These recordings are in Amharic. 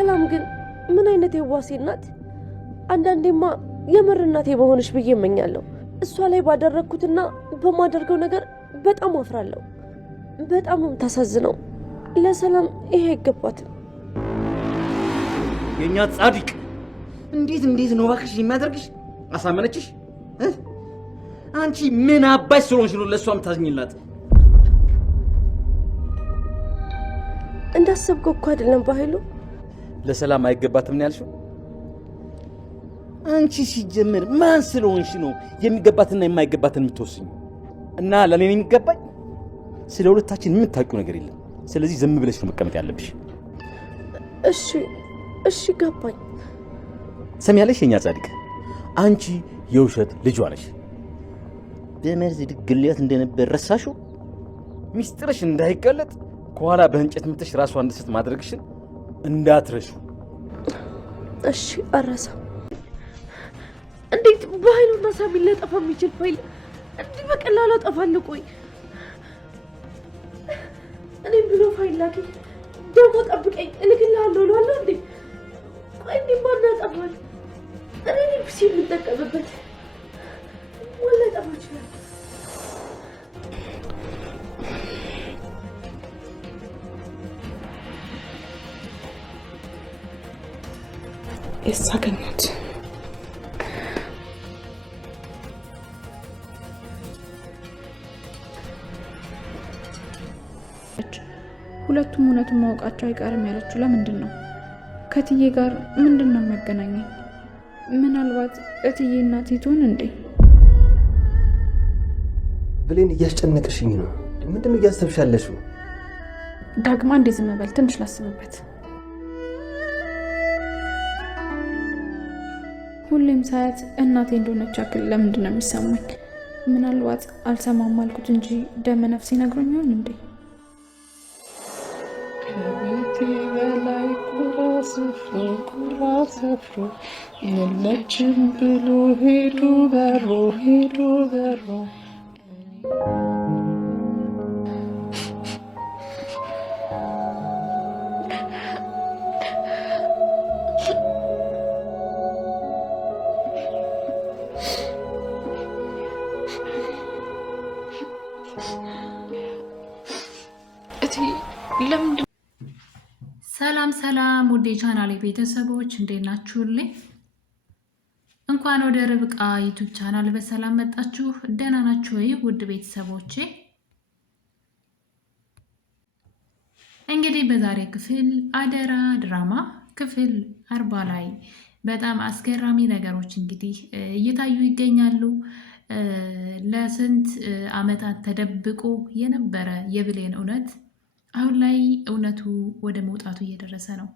ሰላም ግን ምን አይነት የዋሴ ናት! አንዳንዴማ የምር እናቴ በሆነች ብዬ እመኛለሁ። እሷ ላይ ባደረግኩትና በማደርገው ነገር በጣም አፍራለሁ። በጣም ታሳዝነው። ለሰላም ይሄ አይገባትም። የኛ ጻድቅ እንዴት ነው እባክሽ የሚያደርግሽ? አሳመነችሽ? አንቺ ምን አባሽ ስለሆንሽ ነው ለሷ የምታዝኝላት? እንዳሰብከው እኮ አይደለም በኃይሉ። ለሰላም አይገባትም ነው ያልሽው? አንቺ ሲጀምር ማን ስለሆንሽ ነው የሚገባትና የማይገባትን የምትወስኝ? እና ለኔ ነው የሚገባኝ? ስለ ሁለታችን የምታውቂው ነገር የለም። ስለዚህ ዝም ብለሽ ነው መቀመጥ ያለብሽ። እሺ ገባኝ። ሰሚያለሽ የኛ ጻድቅ፣ አንቺ የውሸት ልጅ ነሽ። በመርዝ ድግልያት እንደነበር ረሳሽው? ሚስጥርሽ እንዳይገለጥ ከኋላ በእንጨት ምትሽ ራሷ እንድትስት ማድረግሽን እንዳትረሹ። እሺ አረሳ። እንዴት በኃይሉና ሳሚን ሊያጠፋ የሚችል ፋይል እንዲህ በቀላሉ አጠፋለሁ? ቆይ እኔም ብሎ ፋይል ላኪ ደግሞ ጠብቀኝ እልክልሃለሁ እላለሁ እንዴ? ቆይ እንዲህ ማን ያጠፋል? እኔ ፒሲ የምጠቀምበት ወላ ጠፋ ይችላል። የሳገኙት ሁለቱም እውነቱን ማወቃቸው አይቀርም ያለችው ለምንድን ነው? ከትዬ ጋር ምንድን ነው የሚያገናኘኝ? ምናልባት እትዬ እናቴ ትሆን እንዴ? ብሌን እያስጨነቅሽኝ ነው። ምንድን ነው እያሰብሻለሽው? ዳግማ እንዴ ዝም በል፣ ትንሽ ላስብበት። ሁሌም ሳያት እናቴ እንደሆነች ያክል ለምንድን ነው የሚሰማኝ? ምናልባት አልሰማም አልኩት እንጂ ደመ ነፍሴ ነግሮኝ ይሆን እንዴ? ከቤቴ በላይ ቁራ ስፍሩ የለችም ብሎ ሄዱ በሮ ሰላም ውዴ ቻናሌ ቤተሰቦች እንዴት ናችሁልኝ? እንኳን ወደ ርብቃ ዩቲዩብ ቻናል በሰላም መጣችሁ። ደህና ናችሁ ወይ ውድ ቤተሰቦቼ? እንግዲህ በዛሬ ክፍል አደራ ድራማ ክፍል 40 ላይ በጣም አስገራሚ ነገሮች እንግዲህ እየታዩ ይገኛሉ። ለስንት ዓመታት ተደብቆ የነበረ የብሌን እውነት አሁን ላይ እውነቱ ወደ መውጣቱ እየደረሰ ነው።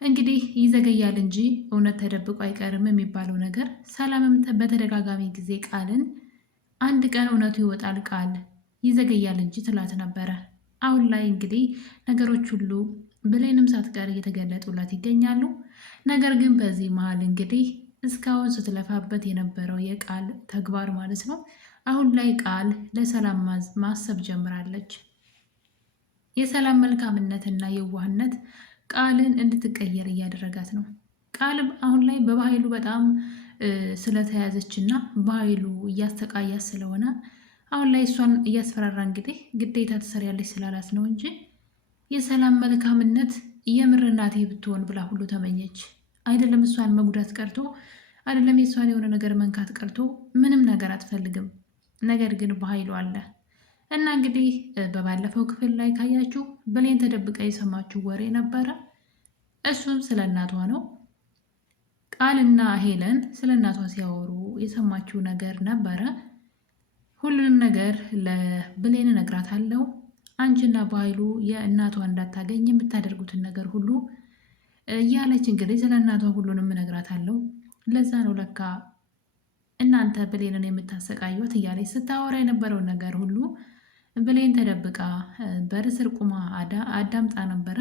እንግዲህ ይዘገያል እንጂ እውነት ተደብቆ አይቀርም የሚባለው ነገር ሰላምም በተደጋጋሚ ጊዜ ቃልን አንድ ቀን እውነቱ ይወጣል፣ ቃል ይዘገያል እንጂ ትላት ነበረ። አሁን ላይ እንግዲህ ነገሮች ሁሉ ብሌንም ሳትቀር እየተገለጡላት ይገኛሉ። ነገር ግን በዚህ መሀል እንግዲህ እስካሁን ስትለፋበት የነበረው የቃል ተግባር ማለት ነው አሁን ላይ ቃል ለሰላም ማሰብ ጀምራለች። የሰላም መልካምነትና የዋህነት ቃልን እንድትቀየር እያደረጋት ነው። ቃልም አሁን ላይ በኃይሉ በጣም ስለተያዘችና በኃይሉ እያስተቃያት ስለሆነ አሁን ላይ እሷን እያስፈራራ እንግዲህ ግዴታ ትሰሪያለች ስላላት ነው እንጂ የሰላም መልካምነት የምር እናቴ ብትሆን ብላ ሁሉ ተመኘች። አይደለም እሷን መጉዳት ቀርቶ አይደለም የእሷን የሆነ ነገር መንካት ቀርቶ ምንም ነገር አትፈልግም። ነገር ግን በኃይሉ አለ እና እንግዲህ በባለፈው ክፍል ላይ ካያችሁ ብሌን ተደብቃ የሰማችሁ ወሬ ነበረ። እሱም ስለ እናቷ ነው። ቃልና ሄለን ስለ እናቷ ሲያወሩ የሰማችሁ ነገር ነበረ። ሁሉንም ነገር ለብሌን እነግራታለሁ፣ አንቺና በኃይሉ የእናቷ እንዳታገኝ የምታደርጉትን ነገር ሁሉ እያለች እንግዲህ ስለ እናቷ ሁሉንም እነግራታለሁ። ለዛ ነው ለካ እናንተ ብሌንን የምታሰቃዩት እያለች ስታወራ የነበረውን ነገር ሁሉ ብሌን ተደብቃ በር ስር ቁማ አዳምጣ ነበረ።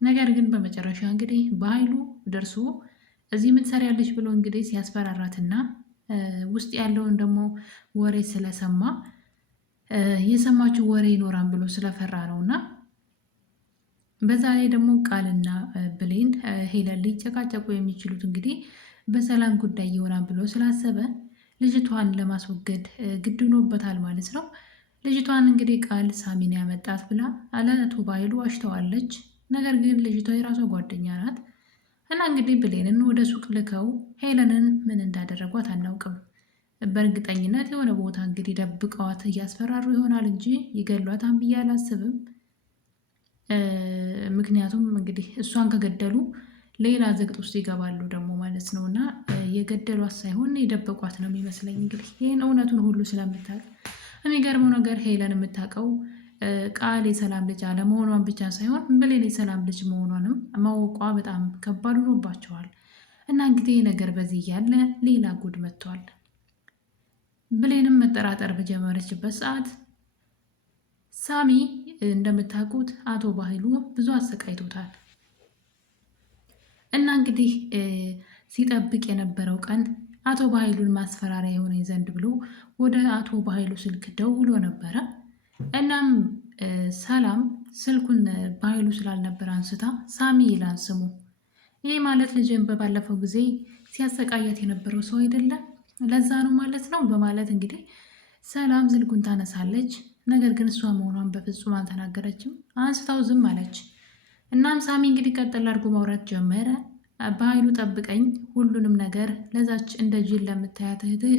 ነገር ግን በመጨረሻ እንግዲህ በኃይሉ ደርሶ እዚህ ምን ትሰሪያለሽ ብሎ እንግዲህ ሲያስፈራራትና ውስጥ ያለውን ደግሞ ወሬ ስለሰማ የሰማችው ወሬ ይኖራል ብሎ ስለፈራ ነውና በዛ ላይ ደግሞ ቃልና ብሌን ሄለን ሊጨቃጨቁ የሚችሉት እንግዲህ በሰላም ጉዳይ ይሆናል ብሎ ስላሰበ ልጅቷን ለማስወገድ ግድ ሆኖበታል ማለት ነው። ልጅቷን እንግዲህ ቃል ሳሚን ያመጣት ብላ አቶ ባይሉ ዋሽተዋለች። ነገር ግን ልጅቷ የራሷ ጓደኛ ናት እና እንግዲህ ብሌንን ወደ ሱቅ ልከው ሄለንን ምን እንዳደረጓት አናውቅም። በእርግጠኝነት የሆነ ቦታ እንግዲህ ደብቀዋት እያስፈራሩ ይሆናል እንጂ ይገሏታን ብዬ አላስብም። ምክንያቱም እንግዲህ እሷን ከገደሉ ሌላ ዘግጥ ውስጥ ይገባሉ ደግሞ ማለት ነው እና የገደሏት ሳይሆን የደበቋት ነው የሚመስለኝ። እንግዲህ ይህን እውነቱን ሁሉ ስለምታውቅ የሚገርመው ነገር ሄለን የምታውቀው ቃል የሰላም ልጅ አለመሆኗን ብቻ ሳይሆን ብሌን የሰላም ልጅ መሆኗንም ማወቋ በጣም ከባድ ሆኖባቸዋል። እና እንግዲህ ነገር በዚህ እያለ ሌላ ጉድ መጥቷል። ብሌንም መጠራጠር በጀመረችበት ሰዓት ሳሚ እንደምታውቁት አቶ ባህሉ ብዙ አሰቃይቶታል እና እንግዲህ ሲጠብቅ የነበረው ቀን አቶ ባህሉን ማስፈራሪያ የሆነ ዘንድ ብሎ ወደ አቶ ባህሉ ስልክ ደውሎ ነበረ። እናም ሰላም ስልኩን ባህሉ ስላልነበረ አንስታ ሳሚ ይላል ስሙ። ይህ ማለት ልጅን በባለፈው ጊዜ ሲያሰቃያት የነበረው ሰው አይደለም ለዛ ነው ማለት ነው በማለት እንግዲህ ሰላም ስልኩን ታነሳለች። ነገር ግን እሷ መሆኗን በፍጹም አልተናገረችም። አንስታው ዝም አለች። እናም ሳሚ እንግዲህ ቀጥል አድርጎ ማውራት ጀመረ። በኃይሉ ጠብቀኝ፣ ሁሉንም ነገር ለዛች እንደ ጅል ለምታያት እህትህ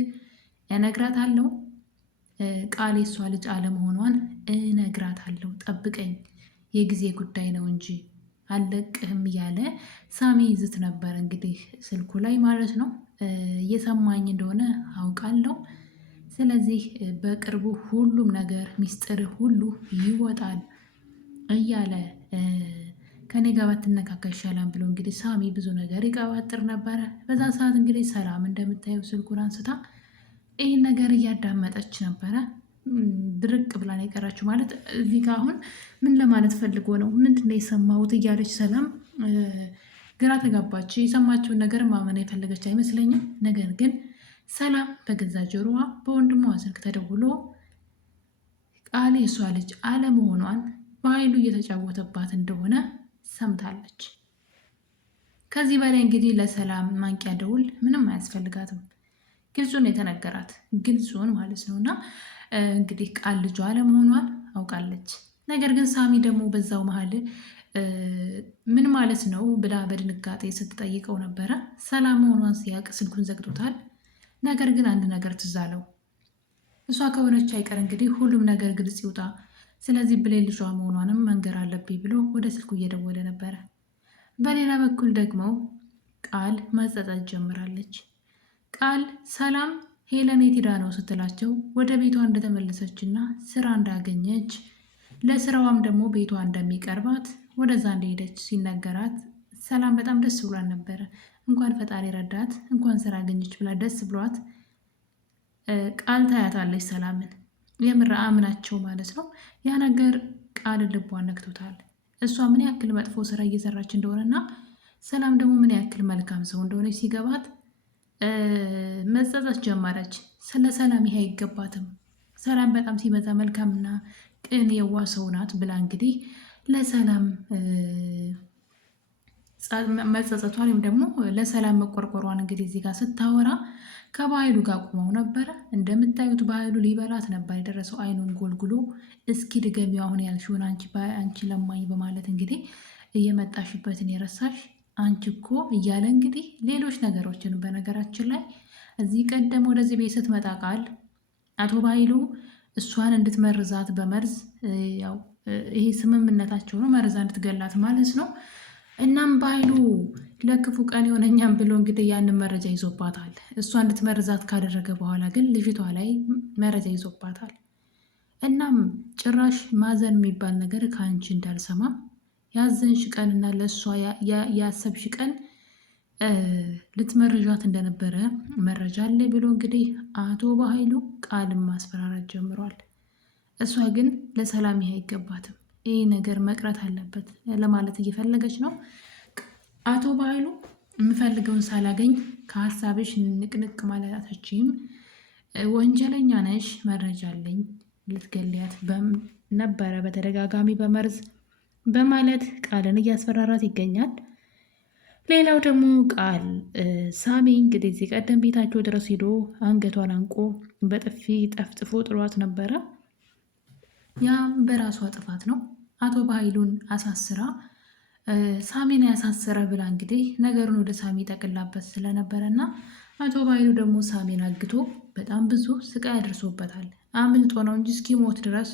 እነግራታለሁ። ቃል የሷ ልጅ አለመሆኗን እነግራታለሁ። ጠብቀኝ፣ የጊዜ ጉዳይ ነው እንጂ አልለቅህም እያለ ሳሚ ይዝት ነበር እንግዲህ ስልኩ ላይ ማለት ነው። እየሰማኝ እንደሆነ አውቃለሁ። ስለዚህ በቅርቡ ሁሉም ነገር ሚስጥር ሁሉ ይወጣል እያለ ከኔ ጋር ባትነካካ ይሻላል ብሎ እንግዲህ ሳሚ ብዙ ነገር ይቀባጥር ነበረ። በዛ ሰዓት እንግዲህ ሰላም እንደምታየው ስልኩን አንስታ ይህን ነገር እያዳመጠች ነበረ። ድርቅ ብላን የቀራችው ማለት እዚህ ጋር አሁን ምን ለማለት ፈልጎ ነው ምንድነው የሰማሁት እያለች ሰላም ግራ ተጋባች። የሰማችውን ነገር ማመን የፈለገች አይመስለኝም። ነገር ግን ሰላም በገዛ ጆሮዋ በወንድሟ ስልክ ተደውሎ ቃል የሷ ልጅ አለመሆኗን በኃይሉ እየተጫወተባት እንደሆነ ሰምታለች። ከዚህ በላይ እንግዲህ ለሰላም ማንቂያ ደውል ምንም አያስፈልጋትም። ግልጹን የተነገራት ግልጹን ማለት ነው። እና እንግዲህ ቃል ልጇ አለመሆኗን አውቃለች። ነገር ግን ሳሚ ደግሞ በዛው መሀል ምን ማለት ነው ብላ በድንጋጤ ስትጠይቀው ነበረ። ሰላም መሆኗን ሲያውቅ ስልኩን ዘግቶታል። ነገር ግን አንድ ነገር ትዝ አለው። እሷ ከሆነች አይቀር እንግዲህ ሁሉም ነገር ግልጽ ይውጣ፣ ስለዚህ ብሌን ልጇ መሆኗንም መንገር አለብኝ ብሎ ወደ ስልኩ እየደወለ ነበረ። በሌላ በኩል ደግሞ ቃል መጸጸት ጀምራለች። ቃል ሰላም ሄለን የት ሄዳ ነው ስትላቸው ወደ ቤቷ እንደተመለሰችና ስራ እንዳገኘች ለስራዋም ደግሞ ቤቷ እንደሚቀርባት ወደዛ እንደሄደች ሲነገራት ሰላም በጣም ደስ ብሏን ነበረ። እንኳን ፈጣሪ ረዳት፣ እንኳን ስራ አገኘች ብላ ደስ ብሏት ቃል ታያታለች ሰላምን። የምር አምናቸው ማለት ነው። ያ ነገር ቃል ልቧን ነክቶታል። እሷ ምን ያክል መጥፎ ስራ እየሰራች እንደሆነና ሰላም ደግሞ ምን ያክል መልካም ሰው እንደሆነች ሲገባት መጸጸት ጀመረች። ስለ ሰላም ይሄ አይገባትም፣ ሰላም በጣም ሲበዛ መልካምና ቅን የዋ ሰው ናት ብላ እንግዲህ ለሰላም መጸጸቷን ወይም ደግሞ ለሰላም መቆርቆሯን እንግዲህ እዚህ ጋር ስታወራ ከባህሉ ጋር ቁመው ነበረ። እንደምታዩት ባህሉ ሊበላት ነበር የደረሰው። አይኑን ጎልጉሎ እስኪ ድገሚው አሁን ያልሽውን አንቺ ለማኝ በማለት እንግዲህ እየመጣሽበትን የረሳሽ አንቺ እኮ እያለ እንግዲህ ሌሎች ነገሮችን በነገራችን ላይ እዚህ ቀደም ወደዚህ ቤት ስትመጣ ቃል አቶ ባህሉ እሷን እንድትመርዛት በመርዝ ያው ይሄ ስምምነታቸው ነው፣ መርዛ እንድትገላት ማለት ነው። እናም ባህሉ ለክፉ ቀን የሆነኛም ብሎ እንግዲህ ያንን መረጃ ይዞባታል። እሷ እንድትመርዛት ካደረገ በኋላ ግን ልጅቷ ላይ መረጃ ይዞባታል። እናም ጭራሽ ማዘን የሚባል ነገር ከአንቺ እንዳልሰማ ያዘንሽ ቀንና ለእሷ ያሰብሽ ቀን ልትመርዣት እንደነበረ መረጃ አለ ብሎ እንግዲህ አቶ ባህሉ ቃልም ማስፈራራት ጀምሯል። እሷ ግን ለሰላም ይሄ አይገባትም፣ ይህ ነገር መቅረት አለበት ለማለት እየፈለገች ነው። አቶ ባህሉ የምፈልገውን ሳላገኝ ከሀሳብሽ ንቅንቅ ማለታችም ወንጀለኛ ነሽ፣ መረጃ አለኝ፣ ልትገሊያት ነበረ በተደጋጋሚ በመርዝ በማለት ቃልን እያስፈራራት ይገኛል። ሌላው ደግሞ ቃል ሳሚ እንግዲህ እዚህ ቀደም ቤታቸው ድረስ ሄዶ አንገቷን አንቆ በጥፊ ጠፍጥፎ ጥሏት ነበረ። ያም በራሷ ጥፋት ነው። አቶ በኃይሉን አሳስራ ሳሚን ያሳሰረ ብላ እንግዲህ ነገሩን ወደ ሳሚ ጠቅላበት ስለነበረ እና አቶ በኃይሉ ደግሞ ሳሚን አግቶ በጣም ብዙ ስቃይ አድርሶበታል። አምልጦ ነው እንጂ እስኪሞት ድረስ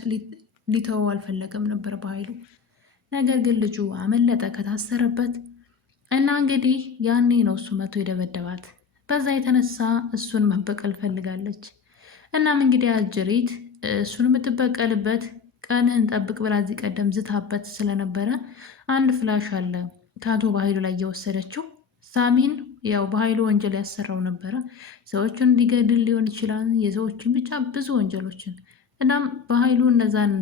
ሊተወው አልፈለገም ነበር በኃይሉ። ነገር ግን ልጁ አመለጠ ከታሰረበት እና እንግዲህ ያኔ ነው እሱ መቶ የደበደባት። በዛ የተነሳ እሱን መበቀል ፈልጋለች። እናም እንግዲህ አጅሪት እሱን የምትበቀልበት ቀንህን ጠብቅ ብላ እዚህ ቀደም ዝታበት ስለነበረ አንድ ፍላሽ አለ ከአቶ በኃይሉ ላይ እየወሰደችው ሳሚን ያው በኃይሉ ወንጀል ያሰራው ነበረ። ሰዎችን እንዲገድል ሊሆን ይችላል፣ የሰዎችን ብቻ ብዙ ወንጀሎችን። እናም በኃይሉ እነዛን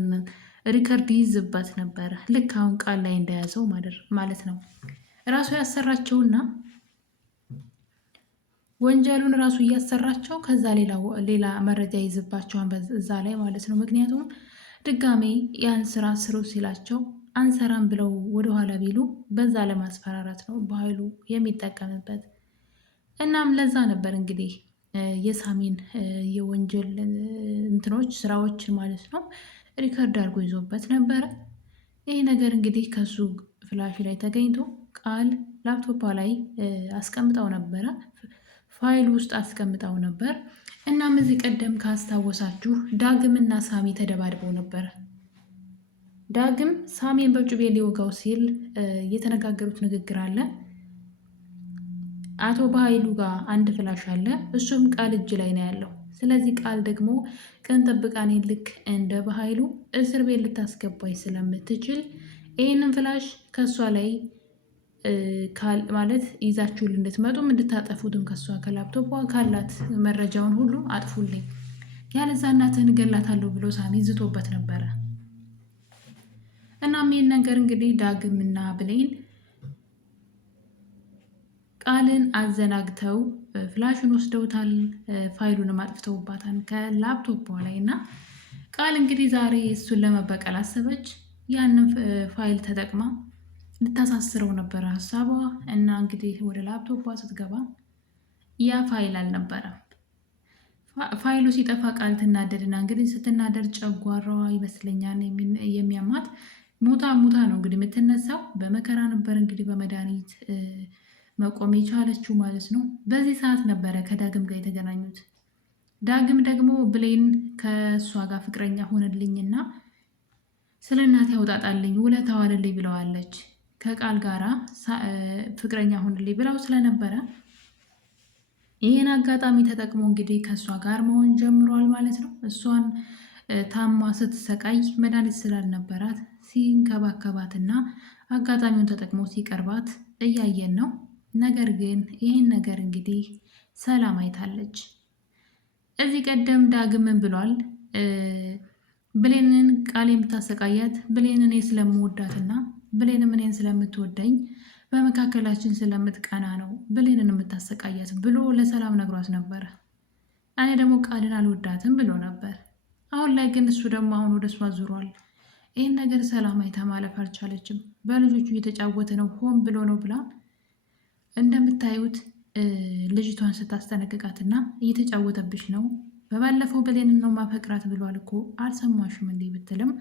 ሪከርድ ይይዝበት ነበረ ልክ አሁን ቃል ላይ እንደያዘው ማለት ነው። ራሱ ያሰራቸውና ወንጀሉን ራሱ እያሰራቸው ከዛ ሌላ መረጃ ይዝባቸዋል እዛ ላይ ማለት ነው። ምክንያቱም ድጋሜ ያን ስራ ስሩ ሲላቸው አንሰራም ብለው ወደኋላ ቢሉ በዛ ለማስፈራራት ነው በኃይሉ የሚጠቀምበት። እናም ለዛ ነበር እንግዲህ የሳሚን የወንጀል እንትኖች ስራዎች ማለት ነው ሪከርድ አድርጎ ይዞበት ነበረ። ይህ ነገር እንግዲህ ከሱ ፍላሽ ላይ ተገኝቶ ቃል ላፕቶፓ ላይ አስቀምጠው ነበረ፣ ፋይል ውስጥ አስቀምጠው ነበር። እናም እዚህ ቀደም ካስታወሳችሁ ዳግምና ሳሚ ተደባድበው ነበረ። ዳግም ሳሚን በጩቤ ሊወጋው ሲል የተነጋገሩት ንግግር አለ። አቶ በኃይሉ ጋር አንድ ፍላሽ አለ፣ እሱም ቃል እጅ ላይ ነው ያለው። ስለዚህ ቃል ደግሞ ቀን ጠብቃኔ ልክ እንደ በኃይሉ እስር ቤት ልታስገባኝ ስለምትችል ይህንን ፍላሽ ከእሷ ላይ ማለት ይዛችሁል እንድትመጡም እንድታጠፉትም ከእሷ ከላፕቶፖ ካላት መረጃውን ሁሉ አጥፉልኝ፣ ያለዛ እናትህን እገላታለሁ ብሎ ሳሚ ዝቶበት ነበረ። እናም ይህን ነገር እንግዲህ ዳግምና ብሌን ቃልን አዘናግተው ፍላሽን ወስደውታል፣ ፋይሉንም አጥፍተውባታል ከላፕቶፖ ላይ እና ቃል እንግዲህ ዛሬ እሱን ለመበቀል አሰበች። ያንን ፋይል ተጠቅማ ልታሳስረው ነበረ ሀሳቧ እና እንግዲህ ወደ ላፕቶፖ ስትገባ ያ ፋይል አልነበረም። ፋይሉ ሲጠፋ ቃል ትናደድና እንግዲህ ስትናደድ ጨጓራዋ ይመስለኛል የሚያማት ሙታ ነው እንግዲህ የምትነሳው። በመከራ ነበር እንግዲህ በመድኃኒት መቆም የቻለችው ማለት ነው። በዚህ ሰዓት ነበረ ከዳግም ጋር የተገናኙት። ዳግም ደግሞ ብሌን ከእሷ ጋር ፍቅረኛ ሆነልኝና ስለ እናቴ ያውጣጣልኝ ውለታ ዋልልኝ ብለዋለች። ከቃል ጋራ ፍቅረኛ ሆንልኝ ብለው ስለነበረ ይህን አጋጣሚ ተጠቅሞ እንግዲህ ከእሷ ጋር መሆን ጀምሯል ማለት ነው። እሷን ታማ ስትሰቃይ መድኃኒት ስላልነበራት ሲንከባከባትና አጋጣሚውን ተጠቅሞ ሲቀርባት እያየን ነው። ነገር ግን ይህን ነገር እንግዲህ ሰላም አይታለች። እዚህ ቀደም ዳግምን ብሏል፣ ብሌንን ቃል የምታሰቃያት ብሌንን እኔ ስለምወዳትና ብሌንም እኔን ስለምትወደኝ በመካከላችን ስለምትቀና ነው ብሌንን የምታሰቃያት ብሎ ለሰላም ነግሯት ነበረ። እኔ ደግሞ ቃልን አልወዳትም ብሎ ነበር። አሁን ላይ ግን እሱ ደግሞ አሁን ወደ እሷ ዙሯል። ይህን ነገር ሰላም አይታ ማለፍ አልቻለችም። በልጆቹ እየተጫወተ ነው ሆን ብሎ ነው ብላ እንደምታዩት ልጅቷን ስታስጠነቅቃትና እየተጫወተብሽ ነው፣ በባለፈው ብሌንን ነው ማፈቅራት ብሏል እኮ አልሰማሽም እንዲህ ብትልም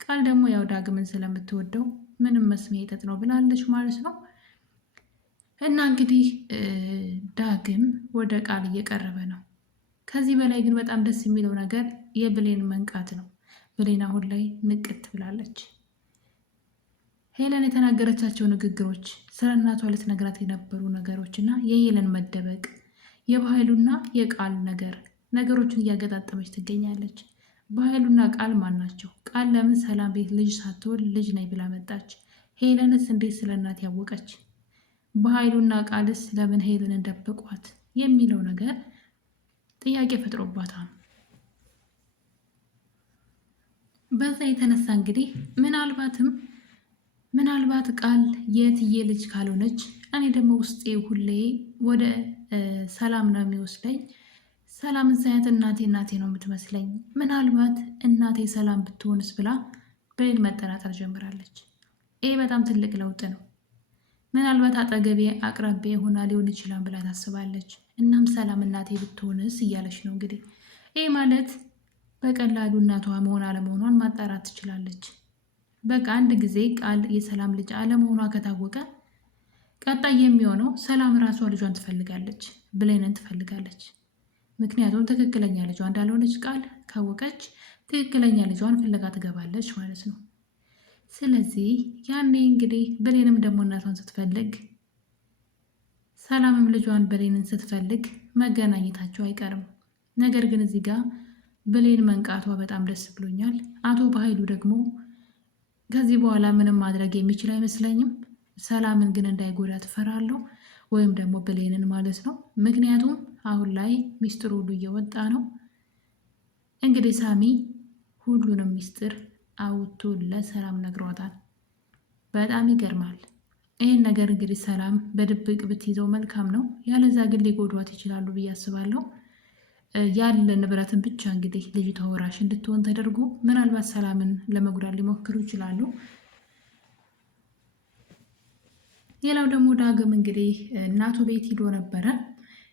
ቃል ደግሞ ያው ዳግምን ስለምትወደው ምንም መስሚያ ይጠጥ ነው ብላለች ማለት ነው። እና እንግዲህ ዳግም ወደ ቃል እየቀረበ ነው። ከዚህ በላይ ግን በጣም ደስ የሚለው ነገር የብሌን መንቃት ነው። ብሌን አሁን ላይ ንቅት ብላለች። ሄለን የተናገረቻቸው ንግግሮች፣ ስለ እናቷ ልትነግራት የነበሩ ነገሮች እና የሄለን መደበቅ፣ የበኃይሉና የቃል ነገሮችን እያገጣጠመች ትገኛለች። በኃይሉና ቃል ማን ናቸው? ቃል ለምን ሰላም ቤት ልጅ ሳትወልድ ልጅ ነኝ ብላ መጣች? ሄለንስ እንዴት ስለ እናት ያወቀች? በኃይሉና ቃልስ ለምን ሄለንን ደበቋት? የሚለው ነገር ጥያቄ ፈጥሮባታል። በዛ የተነሳ እንግዲህ ምናልባት ቃል የትዬ ልጅ ካልሆነች እኔ ደግሞ ውስጤ ሁሌ ወደ ሰላም ነው የሚወስደኝ። ሰላምን ሳያት እናቴ ነው የምትመስለኝ። ምናልባት እናቴ ሰላም ብትሆንስ ብላ ብሌን መጠራጠር ጀምራለች። ይህ በጣም ትልቅ ለውጥ ነው። ምናልባት አጠገቤ አቅራቢያ ሆና ሊሆን ይችላል ብላ ታስባለች። እናም ሰላም እናቴ ብትሆንስ እያለች ነው እንግዲህ። ይህ ማለት በቀላሉ እናቷ መሆን አለመሆኗን ማጣራት ትችላለች። በቃ አንድ ጊዜ ቃል የሰላም ልጅ አለመሆኗ ከታወቀ ቀጣይ የሚሆነው ሰላም ራሷ ልጇን ትፈልጋለች፣ ብሌንን ትፈልጋለች። ምክንያቱም ትክክለኛ ልጇ እንዳልሆነች ቃል ካወቀች ትክክለኛ ልጇን ፍለጋ ትገባለች ማለት ነው። ስለዚህ ያኔ እንግዲህ ብሌንም ደግሞ እናቷን ስትፈልግ፣ ሰላምም ልጇን ብሌንን ስትፈልግ መገናኘታቸው አይቀርም። ነገር ግን እዚህ ጋር ብሌን መንቃቷ በጣም ደስ ብሎኛል። አቶ በኃይሉ ደግሞ ከዚህ በኋላ ምንም ማድረግ የሚችል አይመስለኝም። ሰላምን ግን እንዳይጎዳ ትፈራለሁ፣ ወይም ደግሞ ብሌንን ማለት ነው። ምክንያቱም አሁን ላይ ሚስጥር ሁሉ እየወጣ ነው። እንግዲህ ሳሚ ሁሉንም ሚስጥር አውቶ ለሰላም ነግሯታል። በጣም ይገርማል። ይህን ነገር እንግዲህ ሰላም በድብቅ ብትይዘው መልካም ነው። ያለዛ ግን ሊጎዷት ይችላሉ ብዬ አስባለሁ። ያለ ንብረትን ብቻ እንግዲህ ልጅቷ ወራሽ እንድትሆን ተደርጎ ምናልባት ሰላምን ለመጉዳት ሊሞክሩ ይችላሉ። ሌላው ደግሞ ዳግም እንግዲህ እናቱ ቤት ሂዶ ነበረ።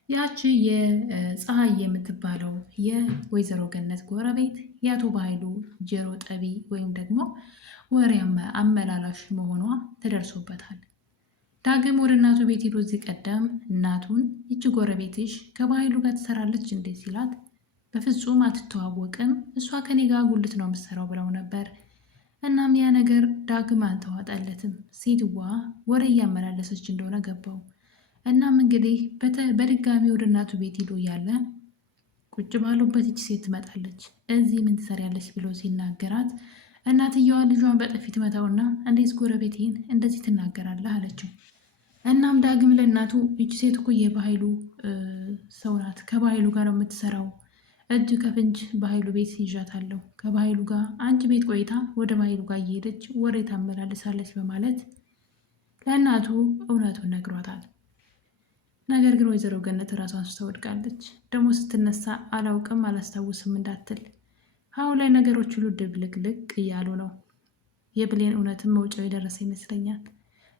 ያቺ የፀሐይ የምትባለው የወይዘሮ ገነት ጎረቤት የአቶ በኃይሉ ጆሮ ጠቢ ወይም ደግሞ ወሬ አመላላሽ መሆኗ ተደርሶበታል። ዳግም ወደ እናቱ ቤት ሂዶ እዚህ ቀደም እናቱን ይቺ ጎረቤትሽ ከባኃይሉ ጋር ትሰራለች እንዴ ሲላት፣ በፍጹም አትተዋወቅም፣ እሷ ከኔ ጋር ጉልት ነው የምትሰራው ብለው ነበር። እናም ያ ነገር ዳግም አልተዋጠለትም። ሴትዋ ወሬ እያመላለሰች እንደሆነ ገባው። እናም እንግዲህ በድጋሚ ወደ እናቱ ቤት ሂዶ እያለ ቁጭ ባሉበት ይች ሴት ትመጣለች። እዚህ ምን ትሰሪያለች ብሎ ሲናገራት እናትየዋ ልጇን በጥፊ ትመታውና እንዴት ጎረቤቴን እንደዚህ ትናገራለህ አለችው። እናም ዳግም ለእናቱ ይች ሴት እኮ የበኃይሉ ሰው ናት፣ ከባኃይሉ ጋር ነው የምትሰራው፣ እጅ ከፍንጅ በኃይሉ ቤት ይዣታለሁ፣ ከባኃይሉ ጋር አንቺ ቤት ቆይታ ወደ በኃይሉ ጋር እየሄደች ወሬ ታመላልሳለች በማለት ለእናቱ እውነቱን ነግሯታል። ነገር ግን ወይዘሮ ገነት ራሷን ስተወድቃለች። ደግሞ ስትነሳ አላውቅም አላስታውስም እንዳትል። አሁን ላይ ነገሮች ሁሉ ድብልቅልቅ እያሉ ነው። የብሌን እውነትም መውጫው የደረሰ ይመስለኛል።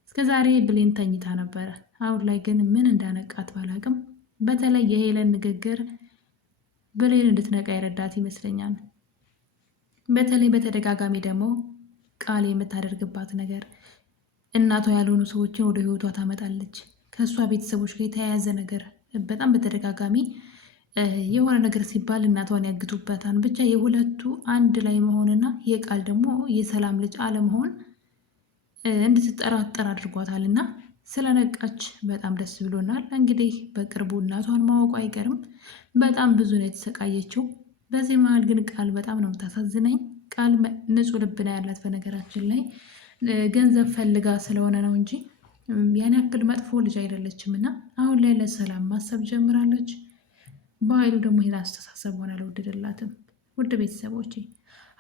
እስከ ዛሬ ብሌን ተኝታ ነበረ። አሁን ላይ ግን ምን እንዳነቃት ባላቅም፣ በተለይ የሄለን ንግግር ብሌን እንድትነቃ የረዳት ይመስለኛል። በተለይ በተደጋጋሚ ደግሞ ቃል የምታደርግባት ነገር፣ እናቷ ያልሆኑ ሰዎችን ወደ ህይወቷ ታመጣለች። ከእሷ ቤተሰቦች ጋር የተያያዘ ነገር በጣም በተደጋጋሚ የሆነ ነገር ሲባል እናቷን ያግቱበታል። ብቻ የሁለቱ አንድ ላይ መሆንና የቃል ደግሞ የሰላም ልጅ አለመሆን እንድትጠራጠር አድርጓታል። እና ስለነቃች በጣም ደስ ብሎናል። እንግዲህ በቅርቡ እናቷን ማወቁ አይቀርም። በጣም ብዙ ነው የተሰቃየችው። በዚህ መሀል ግን ቃል በጣም ነው የምታሳዝነኝ። ቃል ንጹሕ ልብ ነው ያላት። በነገራችን ላይ ገንዘብ ፈልጋ ስለሆነ ነው እንጂ ያን ያክል መጥፎ ልጅ አይደለችም። እና አሁን ላይ ለሰላም ማሰብ ጀምራለች። በኃይሉ ደግሞ ይህን አስተሳሰቧን አልወደደላትም። ውድ ቤተሰቦቼ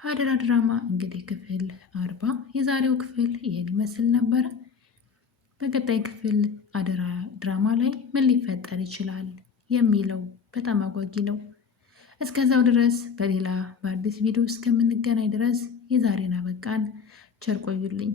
አደራ ድራማ እንግዲህ ክፍል 40 የዛሬው ክፍል ይሄን ይመስል ነበረ። በቀጣይ ክፍል አደራ ድራማ ላይ ምን ሊፈጠር ይችላል የሚለው በጣም አጓጊ ነው። እስከዛው ድረስ በሌላ በአዲስ ቪዲዮ እስከምንገናኝ ድረስ የዛሬን አበቃን። ቸር ቆዩልኝ።